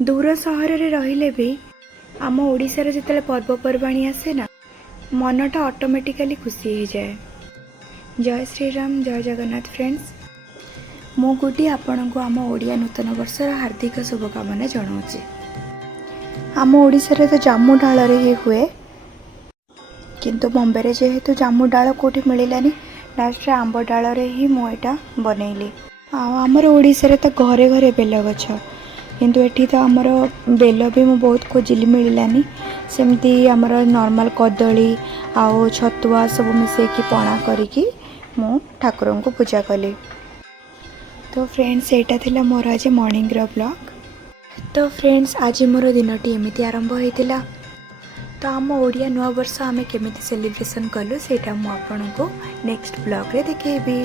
दूर सहर रे रहिले भी आम ओडिशार जितले पर्वपर्वाणी आसे ना मनटा ऑटोमेटिकली खुशी हो जाए। जय श्री राम, जय जगन्नाथ फ्रेंड्स। मु गुडी आपण को आम ओडिया नूतन वर्षर हार्दिक शुभकामना जनाऊँचे। आम ओडिशारे तो जामु डाल रे हुए, किंतु बॉम्बे रे जेहेतु जामु डाल कोठी मिलानी लास्ट रे आंब डाल रे ही मुटा बनैली। आमर ओडिशारे तो घरे घरे बेल गछ, किंतु एठी तो आमर बेल भी मु बहुत खोजिली मिलानी। सेमती आमर नॉर्मल कदली आउ छतुआ सब मिसेकी पणा करिकी मु ठाकुर को पूजा कली। तो फ्रेंड्स एटा थिला मोर आज मॉर्निंग ब्लॉग। तो फ्रेंड्स आज मोर दिनटी एमती आरंभ होइतिला। तो आम ओडिया नवा वर्ष आमे केमिति सेलिब्रेशन कलु सेटा मु आपन को नेक्स्ट ब्लॉग रे देखेबी।